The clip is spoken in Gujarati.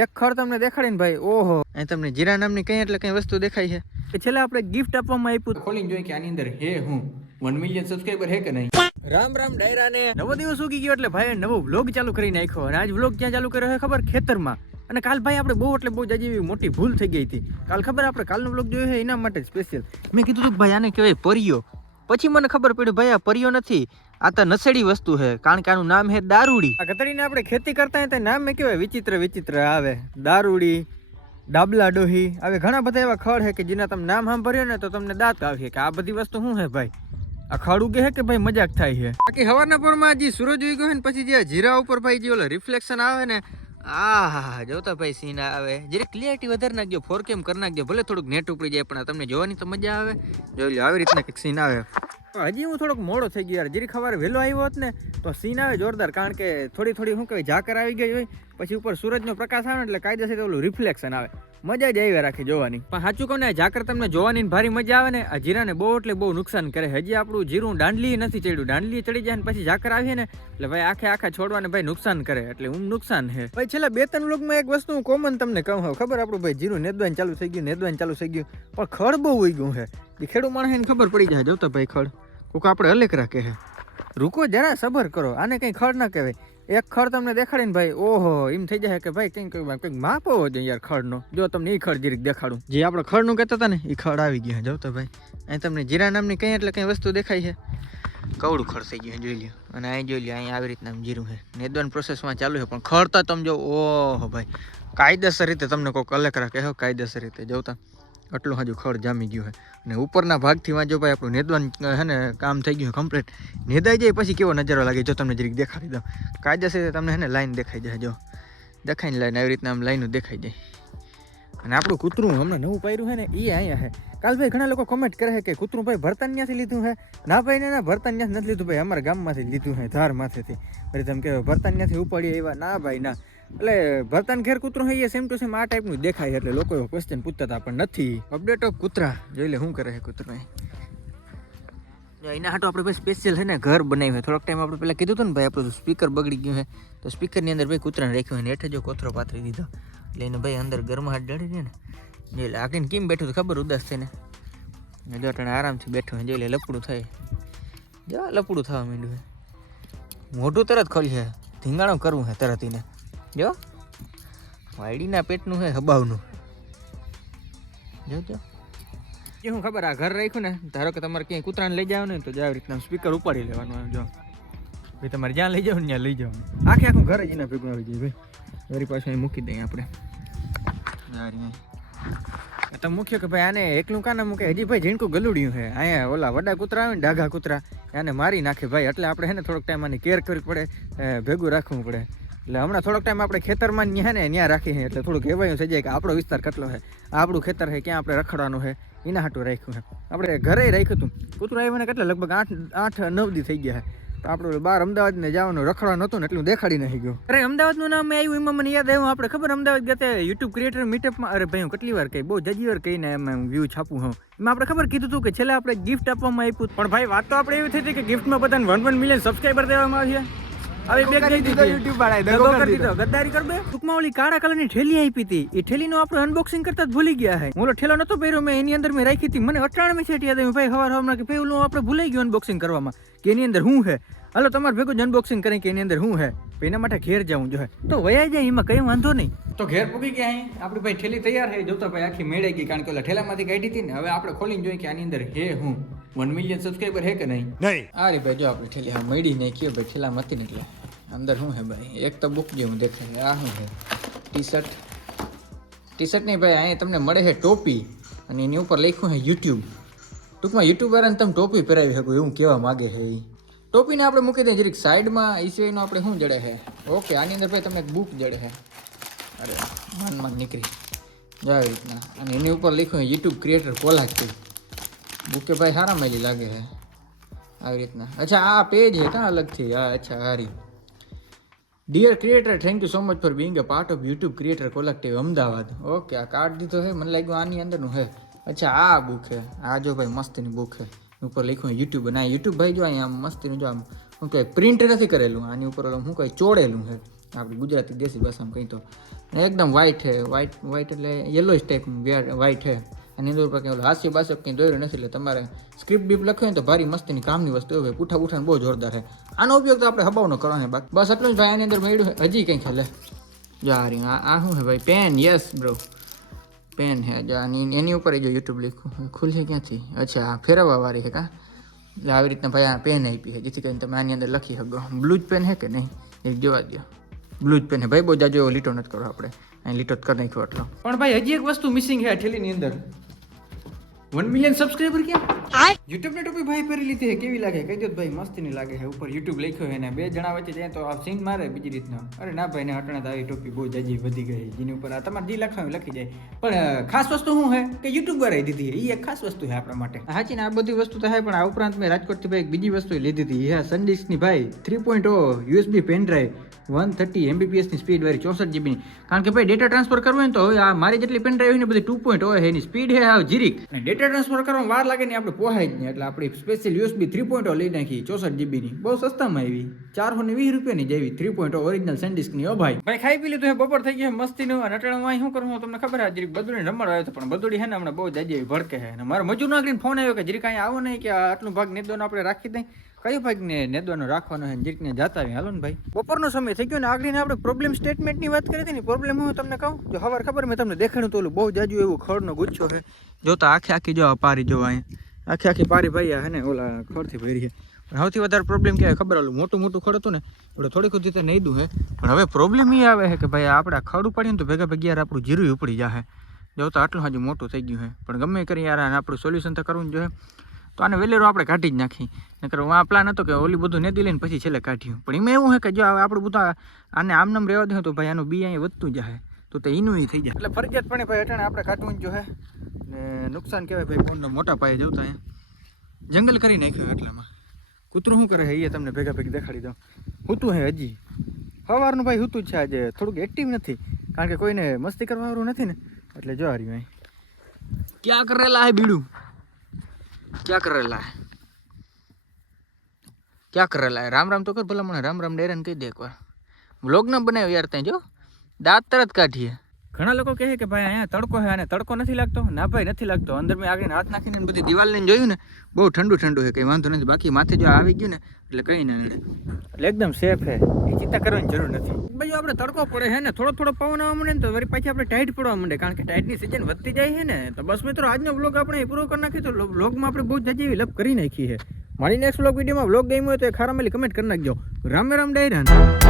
એક ખડ તમને દેખાડીને ભાઈ ઓહો. અહીં તમને જીરા નામની કઈ એટલે કઈ વસ્તુ દેખાય છે. કે છેલ્લે આપણે ગિફ્ટ આપવામાં આપ્યું. ખોલીને જોઈએ કે આની અંદર હે હું. વન મિલિયન સબસ્ક્રાઈબર હે કે નહીં? રામ રામ ડાયરા ને નવો દિવસ ઉગી ગયો એટલે ભાઈ નવો વ્લોગ ચાલુ કરી નાખ્યો. અને આજ વ્લોગ ક્યાં ચાલુ કર્યો છે ખબર? ખેતરમાં. અને કાલ ભાઈ આપણે બહુ એટલે બહુ જાજી એવી મોટી ભૂલ થઈ ગઈ હતી. કાલ ખબર? આપણે કાલનો વ્લોગ જોયો છે એના માટે સ્પેશિયલ મેં કીધું હતું ભાઈ આને કહેવાય પરિયો. પછી મને ખબર પડી ભાઈ આ પર્યો નથી. આ તો નસેડી વસ્તુ છે કારણ કે આનું નામ છે દારૂડી. આ ગતડીને આપણે ખેતી કરતા હોય તો નામ મેં કહેવાય વિચિત્ર વિચિત્ર આવે. દારૂડી ડાબલા ડોહી આવે ઘણા બધા એવા ખડ છે કે જેના તમે નામ સાંભળ્યો ને તો તમને દાંત આવશે કે આ બધી વસ્તુ શું છે ભાઈ? આ ખડ ઉગે છે કે ભાઈ મજાક થાય છે? બાકી હવાના પરમાં જે સૂરજ ઉગ્યો હોય ને પછી જે જીરા ઉપર ભાઈ જે ઓલો રિફ્લેક્શન આવે ને આ જોતા ભાઈ સીન આવે. જરી ક્લિયરિટી વધારે નાખજો ફોર કેમ કરી નાખજો, ભલે થોડુંક નેટ ઉપડી જાય, પણ તમને જોવાની તો મજા આવે. જોઈ લો આવી રીતના કંઈક સીન આવે. હજી હું થોડોક મોડો થઈ ગયો યાર. જરી ખબર વહેલો આવ્યો હોત ને, તો સીન આવે જોરદાર. કારણ કે થોડી થોડી, શું કહેવાય, ઝાકર આવી ગઈ હોય પછી ઉપર સૂરજનો પ્રકાશ આવે ને એટલે કાયદેસર ઓલું રિફ્લેક્શન આવે. મજા જ આવી રાખે જોવાની. પણ સાચું કહું ને ઝાકર તમને જોવાની ભારી મજા આવે ને આ જીરાને બહુ એટલે બહુ નુકસાન કરે. હજી આપણું જીરું દાંડલી નથી ચડ્યું. દાંડલી ચડી જાય ને પછી ઝાકર આવીએ ને એટલે ભાઈ આખે આખા છોડવાને ભાઈ નુકસાન કરે. એટલે હું નુકસાન છે. ભાઈ છેલ્લા બે ત્રણ લોકમાં એક વસ્તુ હું કોમન તમને કહું છું. ખબર આપણું ભાઈ જીરું નેદવાન ચાલુ થઈ ગયું નેદવાન ચાલુ થઈ ગયું. પણ ખડ બહુ ઉઈ ગયું છે. એ ખેડૂત માણસને ખબર પડી જાય. જોતા ભાઈ ખડ. કોક આપણે અલેક રાખે છે. રૂકો જરા સબર કરો. આને કંઈ ખડ ના કહેવાય. એક ખડ તમને દેખાડીને ભાઈ, ઓહો, એમ થઈ જાય કે ભાઈ કંઈક કંઈક માપ હોવો જોઈએ યાર ખડનો. જો તમને એ ખડ જીરીક દેખાડું. જે આપણે ખડનું કહેતા હતા ને એ ખડ આવી ગયા જો તો ભાઈ, અહીં તમને જીરા નામની કંઈ એટલે કંઈ વસ્તુ દેખાય છે. કવડું ખડ થઈ ગયું જોઈ લ્યો. અને અહીં જોઈ લ્યો, અહીં આવી રીતના જીરું છે. નેદવાન પ્રોસેસમાં ચાલુ છે, પણ ખડ તો તમે જો, ઓહો ભાઈ, કાયદેસર રીતે તમને કોઈક અલગ રાખે હો, કાયદેસર રીતે. જોતા આટલું હજુ ખડ જામી ગયું છે અને ઉપરના ભાગથી વાંચો ભાઈ, આપણું નેદવાન હે ને, કામ થઈ ગયું કમ્પ્લીટ નેદાઈ જાય પછી કેવો નજારો લાગે? જો તમને જરીક દેખાડી દઉં. કાયદેસર રીતે તમને, હે ને લાઈન દેખાઈ જાય, જો. દેખાઈને લાઈન આવી રીતના આમ લાઈનો દેખાઈ જાય. અને આપણું કૂતરું, હમણાં નવું પાયરું છે ને એ અહીંયા છે કાલ ભાઈ ઘણા લોકો કોમેન્ટ કરે છે કે કૂતરું ભાઈ ભરતાન ત્યાંથી લીધું છે ના ભાઈ, ના ભરતાન ત્યાંથી નથી લીધું ભાઈ. અમારા ગામમાંથી લીધું છે ધાર માથેથી. પછી તમે કે ભરતાન ત્યાંથી ઉપાડીએ એવા ના ભાઈ, ના. એટલે ભરતાન ઘેર કૂતરો છે એ સેમ ટુ સેમ આ ટાઈપનું દેખાય એટલે લોકો એવો ક્વેશ્ચન પૂછતા હતા, પણ નથી. અપડેટ ઓફ કૂતરા. જોઈ લે, શું કરે છે કૂતરું એના હાટો આપણે ભાઈ સ્પેશિયલ છે ને ઘર બનાવ્યું હોય થોડોક ટાઈમ આપણે પહેલાં કીધું હતું ને ભાઈ, આપણું સ્પીકર બગડી ગયું છે. તો સ્પીકરની અંદર ભાઈ કૂતરાને રાખ્યું હોય ને હેઠે જો કોથરો પાથરી દીધો. એટલે એને ભાઈ અંદર ગરમાહટ ડળી રહે ને. જોઈ એટલે આગળ કેમ બેઠું તો ખબર ઉદાસ થઈને. જો અટાણે આરામથી બેઠું હોય જો એટલે લપડું થાય. જો લપડું થવા માંડ્યું છે. મોઢું તરત ખોલ્યું છે. ધીંગાણો કરવું છે તરત એને. જો. વાયડીના પેટનું છે, હબાવનું. જો જો. કે હું ખબર, આ ઘર રાખ્યું ને, ધારો કે તમારે ક્યાંય કૂતરાને લઈ જાવ ને તો જાવ રીતના સ્પીકર ઉપાડી લેવાનું એમ જો. ભાઈ, તમારે જ્યાં લઈ જાવ ત્યાં લઈ જવાનું. આખે આખું ઘર જ એના ભેગું આવી જાય, ભાઈ. મારી પાસે અહીં મૂકી દઈએ આપણે. તો મુખ્ય કે ભાઈ, આને એકલું કાને મૂકે? હજી ભાઈ ઝીણકું ગલુડ્યું છે. અહીંયા ઓલા વડા કૂતરા આવે ને, ડાઘા કૂતરા, એને મારી નાખે ભાઈ. એટલે આપણે હે ને થોડોક ટાઈમ આની કેર કરવી પડે ભેગું રાખવું પડે. એટલે હમણાં થોડોક ટાઈમ આપણે ખેતરમાં ન્યા ને ત્યાં રાખી એટલે થોડુંક કહેવાયું થઈ જાય કે આપણો વિસ્તાર કેટલો છે આપણું ખેતર છે ક્યાં આપણે રખડવાનું છે એના હાટું રાખ્યું છે આપણે ઘરે રાખ્યું હતું. કૂતરું આવ્યું ને કેટલા લગભગ આઠ આઠ, નવ દી થઈ ગયા તો આપણું બાર અમદાવાદ ને જવાનું, રખડવાનું હતું ને એટલું દેખાડી નહીં ગયું. અરે અમદાવાદનું નામ આવ્યું, એમાં મને યાદ આવ્યું, આપણે ખબર અમદાવાદ ગયા યુટ્યુબ ક્રિએટર મીટઅપમાં અરે ભાઈ, હું કેટલી વાર કહી, બહુ જજી વાર કહીને એમાં વ્યૂ છાપું હું. એમાં આપણે ખબર કીધું હતું કે છેલ્લે આપણે ગિફ્ટ આપવામાં આપ્યું. પણ ભાઈ, વાત તો આપણે એવી થઈ હતી કે ગિફ્ટમાં બધાને વન વન મિલિયન સબસ્ક્રાઈબર દેવામાં આવ્યા. આવી બેગ દઈ દીધો YouTube વાળાએ દગો કરી દીધો. ગદ્દારી કર બે. ટૂંકમાં ઓલી કાળા કલરની ઠેલી આપી હતી. એ ઠેલીનું આપણે અનબોક્સિંગ કરતા જ ભૂલી ગયા હે. ઓલો ઠેલો નતો પહેર્યો મેં એની અંદર મેં રાખી હતી. મને અટાણ મેં છેટી યાદ ભાઈ હવાર હવારમાં કે ભાઈ ઓલું આપણે ભૂલાઈ ગયું અનબોક્સિંગ કરવામાં. કે એની અંદર શું હે? હાલો તમારે ભેગું અનબોક્સિંગ કરે કે એની અંદર શું હે? એના માટે ઘેર જવું જોઈએ તો વયા જાય એમાં કઈ વાંધો નહીં. તો ઘેર પૂગી ગયા અહીં? આપણી ભાઈ ઠેલી તૈયાર છે. જોતો ભાઈ આખી મેળાઈ ગઈ કારણ કે ઓલા ઠેલામાંથી કાઢી હતી ને હવે આપણે ખોલીને જોઈએ કે આની અંદર હે હું. વન મિલિયન સબસ્ક્રાઈબર હે કે નહીં? નહીં. આ રે ભાઈ જો આપણે ઠેલી હા મળી નહીં કે ભાઈ ઠેલા મતી નીકળે અંદર શું હે ભાઈ? એક તો બુક જેવું દેખાય આ શું છે ટી શર્ટ ટી શર્ટ નહીં ભાઈ અહીંયા તમને મળે છે ટોપી. અને એની ઉપર લખ્યું છે યુટ્યુબ ટૂંકમાં યુટ્યુબરને તમે ટોપી પહેરાવી શકો એવું કહેવા માગે છે એ ટોપીને આપણે મૂકી દઈએ જરીક સાઈડમાં એ સિવાયનું આપણે શું જડે છે? ઓકે આની અંદર ભાઈ તમને એક બુક જડે છે. અરે માન માન નીકળી. જાય રીતના. અને એની ઉપર લખ્યું યુટ્યુબ ક્રિએટર કોલાક્ટિવ બુકે ભાઈ સારા મળી લાગે છે. આવી રીતના. અચ્છા, આ પેજ છે કાં અલગથી? હા અચ્છા, હારી. Dear creator thank you so much for being a part of YouTube creator collective Ahmedabad. Okay આ કાર્ડ દીધો છે. મને લાગ્યું આની અંદરનું છે. અચ્છા, આ બુક છે. આ જો ભાઈ મસ્તીની બુક છે. ઉપર લખ્યું યુટ્યુબ અને યુટ્યુબ ભાઈ જો અહીંયા મસ્તીનું જો આમ, શું કહેવાય પ્રિન્ટ નથી કરેલું. આની ઉપર હું કહેવાય ચોડેલું છે. આપણી ગુજરાતી દેશી ભાષામાં કંઈ તો. એકદમ વ્હાઇટ છે. વ્હાઇટ વ્હાઇટ એટલે યલો સ્ટેપ વ્હાઇટ છે. અને એની ઉપર કંઈ હાસ્ય બાસ્ય કંઈ દોર્યું નથી, એટલે તમારે સ્ક્રિપ્ટ બીપ લખ્યું હોય તો ભારી મસ્તીની કામની વસ્તુ હોય. પૂઠા પૂઠાને બહુ જોરદાર છે. આનો ઉપયોગ તો આપણે હબાવનો કરવાનો બાકી. બસ એટલું જ ભાઈ, આની અંદર મળ્યું હજી કંઈ ખેલે જારી આ શું છે ભાઈ? પેન યસ બ્રો પેન હે જાની એની ઉપર જો યુટ્યુબ લખ્યું ખુલશે ક્યાંથી? અચ્છા, આ ફેરવવા વાળી છે કા? એટલે આવી રીતના ભાઈ આ પેન આપી છે, જેથી કરીને તમે આની અંદર લખી શકો. બ્લુ પેન હે કે નહીં? એક જોવા દો બ્લુ પેન હે ભાઈ, બહુ જાજો લીટો નથી કરો આપણે. અહીં લીટો જ કરી નાખ્યો એટલો પણ ભાઈ, હજી એક વસ્તુ મિસિંગ આ થેલીની અંદર. વન મિલિયન સબસ્ક્રાઈબર ક્યાં યુટ્યુબ ને ટોપી ભાઈ પહેરી લીધી કેવી લાગે? કહી દો ભાઈ મસ્તની લાગે છે. ઉપર યુટ્યુબ લખ્યો છે ને બે જણા વચ્ચે જાય તો આ સીન મારે બીજી રીતના. અરે ના ભાઈ ને હટણા આવી ટોપી બહુ જાજી વધી ગઈ જેની ઉપર આ તમારે જે લખાવી લખી જાય પણ ખાસ વસ્તુ શું છે કે યુટ્યુબર આવી દીધી એ એક ખાસ વસ્તુ છે આપણા માટે. હાચી ને આ બધી વસ્તુ છે પણ આ ઉપરાંત મેં રાજકોટથી ભાઈ એક બીજી વસ્તુ લીધી હતી. હા સંડિસ્કની ભાઈ three point O USB pen drive one thirty એમબીપીએસની speed વાળી ચોસઠ જીબીની કારણ કે ભાઈ ડેટા ટ્રાન્સફર કરવું હોય ને તો હવે આ મારી જેટલી પેન ડ્રાઈવ હોય ને બધી ટુ પોઈન્ટ હોય એની સ્પીડ હે હાવ જીરીક. અને ડેટા ટ્રાન્સફર કરવામાં વાર લાગે ને આપણે પોહાય જ નહીં. એટલે આપણી સ્પેશિયલ યુએસબી થ્રી પોઈન્ટો લઈ નાખી, ચોસઠ જીબીની બહુ સસ્તામાં આવી. ચારસો ને વીસ રૂપિયાની જ આવી થ્રી પોઈન્ટો ઓરિજિનલ સેન્ડિસ્કની ઓ ભાઈ. ખાઈ પી લીધું બપોર થઈ ગયો મસ્તીનું અને અટાણે શું કરું? તમને ખબર જરીક બદુડી નંબર આવ્યો હતો, પણ બદુડી હે ને હમણાં બહુ જાજી એવી ભડકે છે. અને મારો મજૂર નાખીને ફોન આવ્યો કે, જરીક અહીંયા આવો નહીં, કે આટલું ભાગ નિર્દોન આપણે રાખી દઈએ કયો ભાઈ ને નેદવાનો રાખવાનો છે જીરીક ને જાતા આવી હાલો ને ભાઈ. બપોરનો સમય થઈ ગયો ને આગળને આપણે પ્રોબ્લેમ સ્ટેટમેન્ટની વાત કરી હતી ને પ્રોબ્લેમ હું તમને કહું? જો હવાર ખબર, મેં તમને દેખાડ્યું તો ઓલું બહુ જાજુ એવું ખડનો ગુચ્છો છે. જોતા આખી આખી જો પારી જો અહીંયા આખી આખી પારી ભાઈ હે ને, ઓલા ખડથી ભરી છે. પણ સૌથી વધારે પ્રોબ્લેમ ક્યાં ખબર? ઓલું મોટું મોટું ખડ હતું ને એટલે થોડીક સુધી રીતે નહીં દું હે પણ હવે પ્રોબ્લેમ એ આવે છે કે ભાઈ આપણે આ ખડ ઉપાડીએ ને તો ભેગા ભેગી યાર આપણું જીરું ઉપડી જાય જો તો આટલું હજુ મોટું થઈ ગયું છે. પણ ગમે કરી યાર આને આપણું સોલ્યુશન તો કરવું જ જોઈએ. તો આને વેલેરો આપણે કાઢી જ નાખી. નકર આ પ્લાન હતો કે ઓલી બધું નેદી લઈને પછી છેલ્લે કાઢ્યું. પણ એમાં એવું છે કે જો આપણું બધું આને આમ નામ રહેવા દે તો ભાઈ આનું બી અહીંયા વધતું જાય તો તે એનું થઈ જાય. એટલે ફરજિયાત પણ ભાઈ અટાણે આપણે કાઢવું જ જોઈએ ને નુકસાન કહેવાય ભાઈ ફોનનો, મોટા પાયે જવતા અહીંયા. જંગલ કરી નાખ્યું એટલામાં. કૂતરું શું કરે એ તમને ભેગા ભેગી દેખાડી દઉં. હૂતું હે હજી. સવારનું ભાઈ હૂતું છે આજે. થોડુંક એક્ટિવ નથી. કારણ કે કોઈને મસ્તી કરવા વાળું નથી ને. એટલે જો હાર્યું અહીં. ક્યાં કરેલા હે બીડું? ક્યાં કરેલા ક્યાં કરેલા રામ રામ તો કર ભલા મને રામ રામ ડેરાને કહી દે એકવાર વ્લોગ ન બનાવ્યો યાર ત્યાં જો દાંત તરત કાઢીએ ઘણા લોકો કહે કે ભાઈ અહીંયા તડકો છે અને તડકો નથી લાગતો? ના ભાઈ, નથી લાગતો. અંદર મેં આગળ હાથ નાખીને બધી દિવાલ લઈને જોયું ને, બહુ ઠંડુ ઠંડુ છે, કંઈ વાંધો નથી. બાકી માથે જો આવી ગયું ને, એટલે કંઈ નહીં એટલે એકદમ સેફ છે. એ ચિંતા કરવાની જરૂર નથી. બાજુ આપણે તડકો પડે છે ને, થોડો થોડો પવન આવવા માંડે ને તો વળી પાછી આપણે ટાઈટ પડવા માંડે, કારણ કે ટાઈટની સિઝન વધતી જાય છે ને, તો બસ મિત્રો, આજનો બ્લોગ આપણે પૂરો કરી નાખીએ. તો બ્લોગમાં આપણે બહુ જાજી એવી લપ કરી નાખી છે. મારી નેક્સ્ટ બ્લોગ વિડીયોમાં બ્લોગ ગમ્યો હોય તો એ ખારામેલી કમેન્ટ કરી નાખજો. રામે રામ ડાયરા